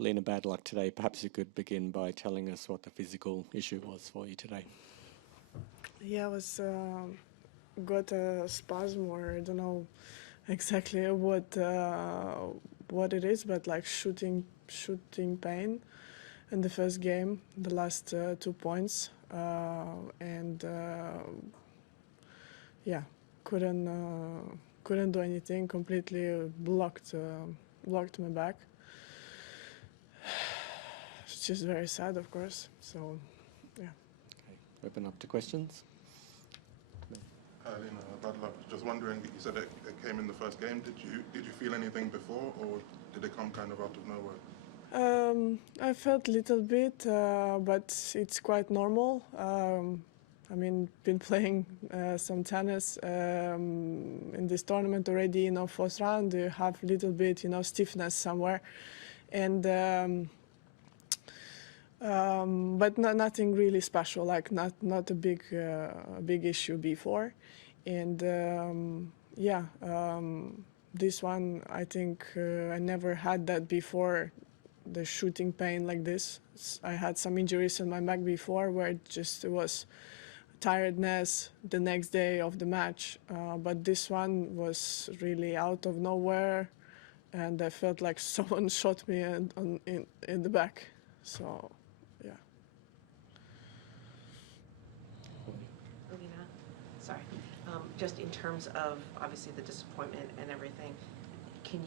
Lena, bad luck today. Perhaps you could begin by telling us what the physical issue was for you today. Yeah, I was got a spasm, or I don't know exactly what it is, but like shooting pain in the first game, the last 2 points, and yeah, couldn't couldn't do anything. Completely blocked my back. It's just very sad, of course. So yeah. Okay, open up to questions. Lena, bad luck. Just wondering, you said it came in the first game. Did you feel anything before, or did it come kind of out of nowhere? I felt a little bit, but it's quite normal. I mean, been playing some tennis in this tournament already. First round you have a little bit, stiffness somewhere, and but nothing really special. Like not a big issue before, and yeah. This one, I think I never had that before, the shooting pain like this. I had some injuries in my back before where it was tiredness the next day of the match, but this one was really out of nowhere, and I felt like someone shot me in the back. So, yeah. Alina, sorry. Just in terms of obviously the disappointment and everything, do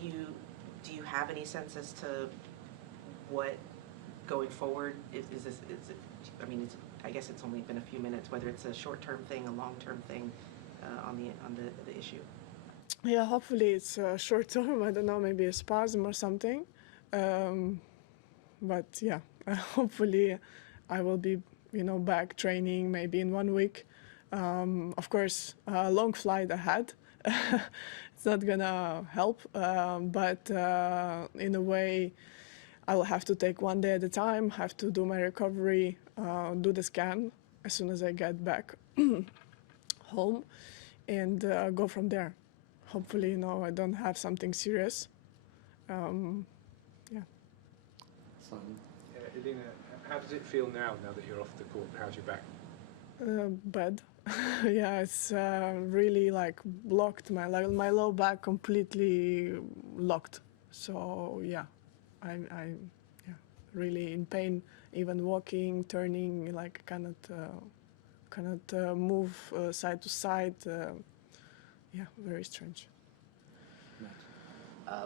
you have any sense as to what going forward is this? I mean, I guess it's only been a few minutes. Whether it's a short-term thing, a long-term thing, on the issue. Yeah, hopefully it's short term. I don't know, maybe a spasm or something. Um, but yeah, hopefully I will be, back training maybe in 1 week. Of course, a long flight ahead. It's not gonna help, but in a way, I'll have to take one day at a time. Have to do my recovery, do the scan as soon as I get back home, and go from there. Hopefully, I don't have something serious. Yeah. Simon. Elena, how does it feel now that you're off the court? How's your back? Bad. Yeah, it's really like blocked. My low back completely locked. So yeah, I yeah, really in pain. Even walking, turning, like cannot move side to side. Yeah, very strange.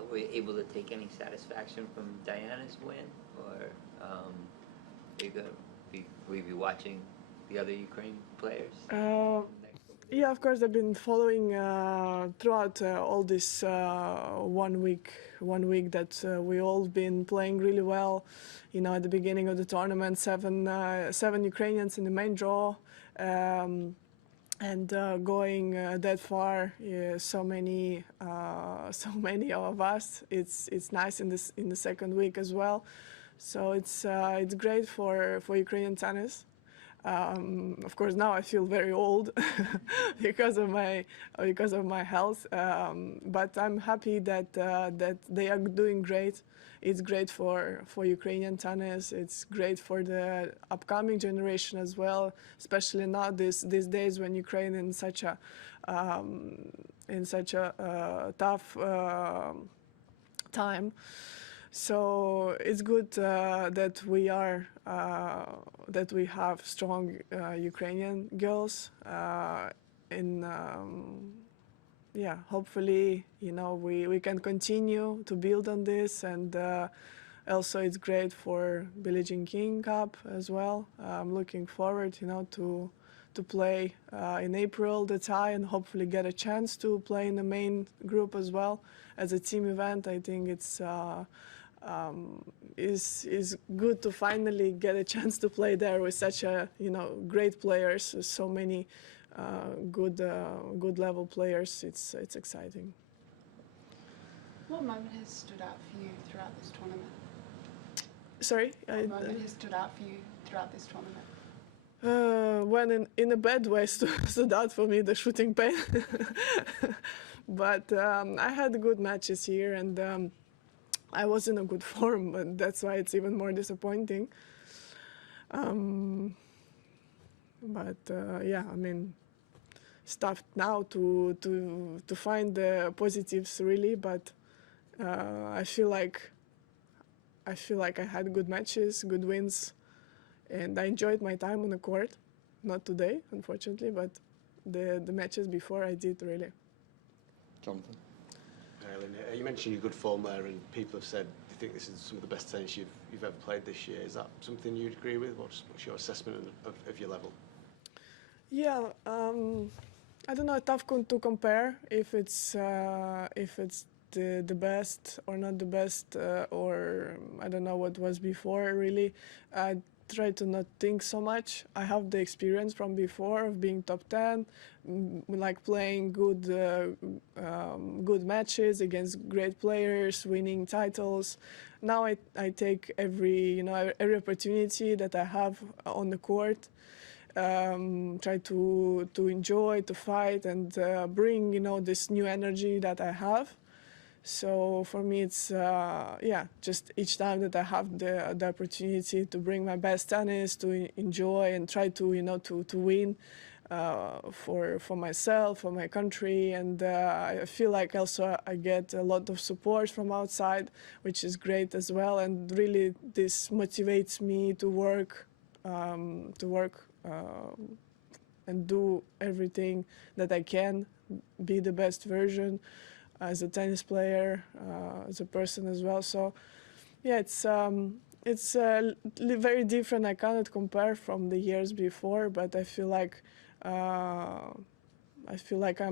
Were you able to take any satisfaction from Diana's win, or will you be watching the other Ukraine players? Yeah, of course, I've been following throughout all this 1 week that we all been playing really well. At the beginning of the tournament, seven Ukrainians in the main draw, and going that far, yeah, so many of us. It's nice in the second week as well. So it's great for Ukrainian tennis. Of course, now I feel very old because of my health. But I'm happy that they are doing great. It's great for Ukrainian tennis. It's great for the upcoming generation as well, especially now these days when Ukraine in such a tough time. So it's good that we have strong Ukrainian girls. In yeah, hopefully we can continue to build on this, and also it's great for Billie Jean King Cup as well. I'm looking forward to play in April the tie, and hopefully get a chance to play in the main group as well as a team event. I think it's is good to finally get a chance to play there with such a great players, so many good level players. It's exciting. What moment has stood out for you throughout this tournament? Sorry? What moment has stood out for you throughout this tournament? When in a bad way stood out for me, the shooting pain. But I had good matches here, and I was in a good form, but that's why it's even more disappointing. Yeah, I mean, it's tough now to find the positives really, but I feel like I had good matches, good wins, and I enjoyed my time on the court. Not today, unfortunately, but the matches before I did really. Jonathan? Ellen, you mentioned your good form there, and people have said they think this is some of the best tennis you've ever played this year. Is that something you'd agree with? What's your assessment of your level? Yeah, I don't know. Tough to compare if it's the best or not the best, or I don't know what was before. Really, I try to not think so much. I have the experience from before of being top 10, like playing good matches against great players, winning titles. Now I take every opportunity that I have on the court. Try to enjoy, to fight, and bring this new energy that I have. So for me, it's just each time that I have the opportunity to bring my best tennis, to enjoy and try to to win for myself, for my country, and I feel like also I get a lot of support from outside, which is great as well, and really this motivates me to work. And do everything that I can, be the best version as a tennis player, as a person as well. So, yeah, it's very different. I cannot compare from the years before, but I feel like I'm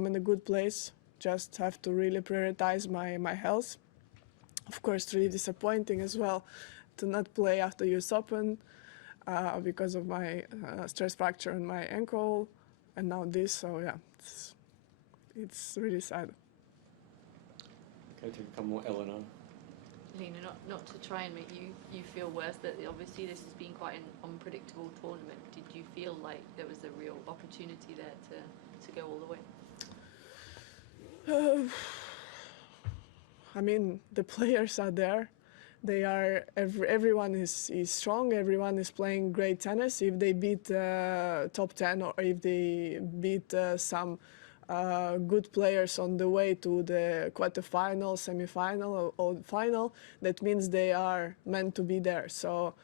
in a good place. Just have to really prioritize my health. Of course, really disappointing as well to not play after US Open. Because of my stress fracture in my ankle, and now this. So yeah, it's really sad. Okay, take a couple more. Eleanor. Lena, not to try and make you feel worse, but obviously this has been quite an unpredictable tournament. Did you feel like there was a real opportunity there to go all the way? I mean, the players are there. They are everyone is strong. Everyone is playing great tennis. If they beat top 10 or if they beat some good players on the way to the quarterfinal, semifinal, or final, that means they are meant to be there. So,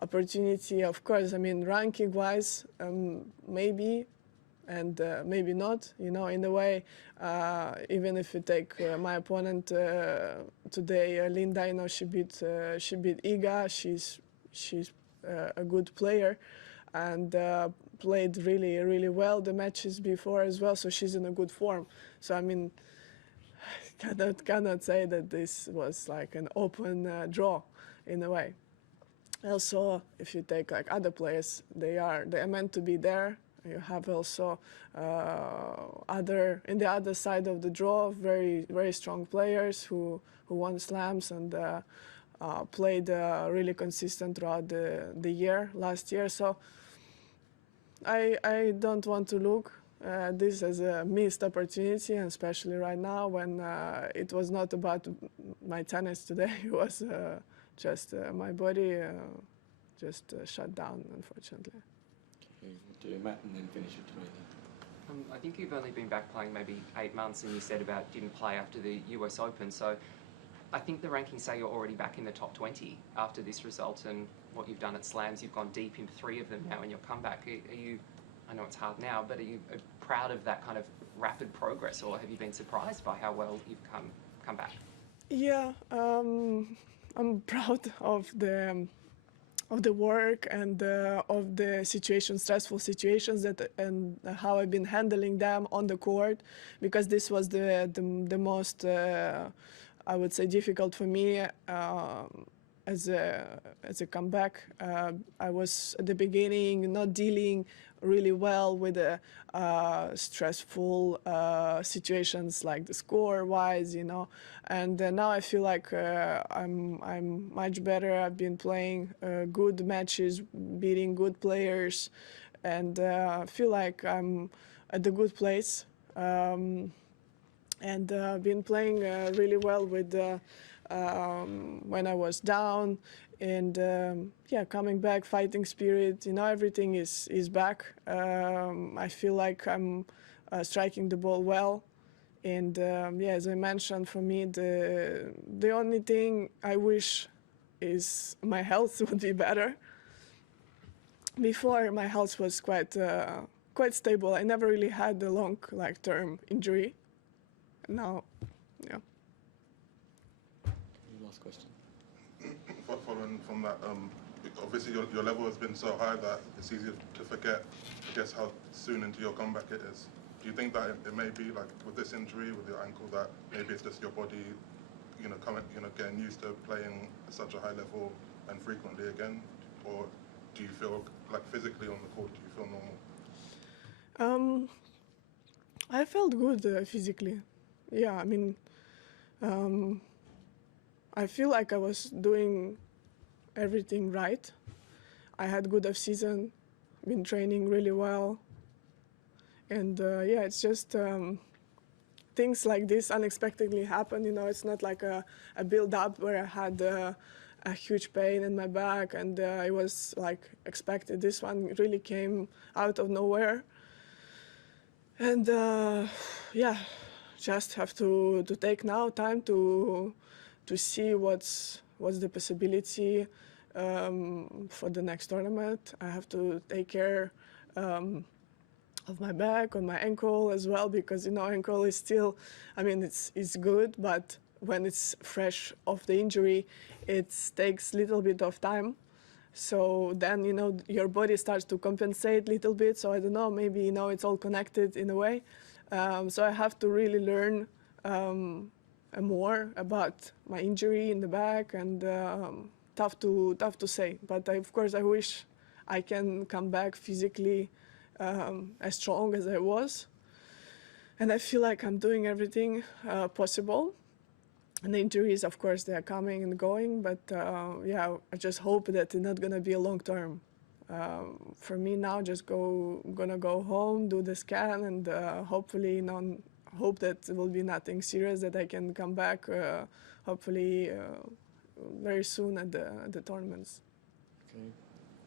opportunity, of course. I mean, ranking-wise, maybe. And maybe not, in a way. Even if you take my opponent today, Linda, she beat Iga. She's a good player, and played really, really well the matches before as well. So she's in a good form. So I mean, cannot say that this was like an open draw in a way. Also, if you take like other players, they are meant to be there. You have also in the other side of the draw, very, very strong players who won slams and played really consistent throughout the year, last year. So I don't want to look this as a missed opportunity, and especially right now when it was not about my tennis today. It was just my body just shut down, unfortunately. Do Matt and then finish it to me. I think you've only been back playing maybe 8 months, and you said about didn't play after the US Open. So I think the rankings say you're already back in the top 20 after this result and what you've done at slams. You've gone deep in 3 of them now in your comeback. Are you, I know it's hard now, but are you proud of that kind of rapid progress, or have you been surprised by how well you've come back? Yeah, I'm proud of the work and of the stressful situations and how I've been handling them on the court, because this was the most I would say difficult for me as a comeback. I was at the beginning not dealing really well with the stressful situations like the score-wise, and now I feel like I'm much better. I've been playing good matches, beating good players, and I feel like I'm at a good place. and been playing really well with when I was down, and yeah, coming back, fighting spirit, you know, everything is back. I feel like I'm striking the ball well, and yeah, as I mentioned, for me the only thing I wish is my health would be better. Before, my health was quite stable. I never really had a long term injury. Now, yeah. Last question. Following from that, obviously your level has been so high that it's easy to forget, I guess, how soon into your comeback it is. Do you think that it may be like with this injury, with your ankle, that maybe it's just your body, you know, getting used to playing at such a high level and frequently again, or do you feel like physically on the court, do you feel normal? I felt good physically. Yeah, I mean, I feel like I was doing everything right. I had good off-season, been training really well. And yeah, it's just things like this unexpectedly happen. You know, it's not like a build-up where I had a huge pain in my back and it was like expected. This one really came out of nowhere. And yeah, just have to take now time to see what's the possibility for the next tournament. I have to take care of my back, on my ankle as well, because, you know, ankle is still, I mean, it's good, but when it's fresh off the injury, it takes a little bit of time. So then, you know, your body starts to compensate a little bit. So I don't know, maybe, you know, it's all connected in a way. So I have to really learn more about my injury in the back, and tough to say. But of course, I wish I can come back physically as strong as I was. And I feel like I'm doing everything possible. And the injuries, of course, they are coming and going, but yeah, I just hope that it's not gonna be a long term. For me now, just gonna go home, do the scan, and hopefully, you know, hope that it will be nothing serious, that I can come back, hopefully very soon at the tournaments. Okay.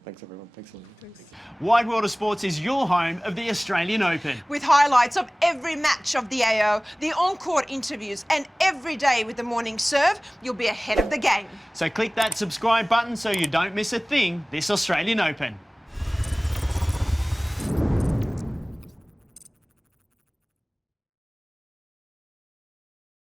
Thanks, everyone. Thanks, Elena. Thanks. Wide World of Sports is your home of the Australian Open. With highlights of every match of the AO, the on-court interviews, and every day with the morning serve, you'll be ahead of the game. So click that subscribe button so you don't miss a thing this Australian Open.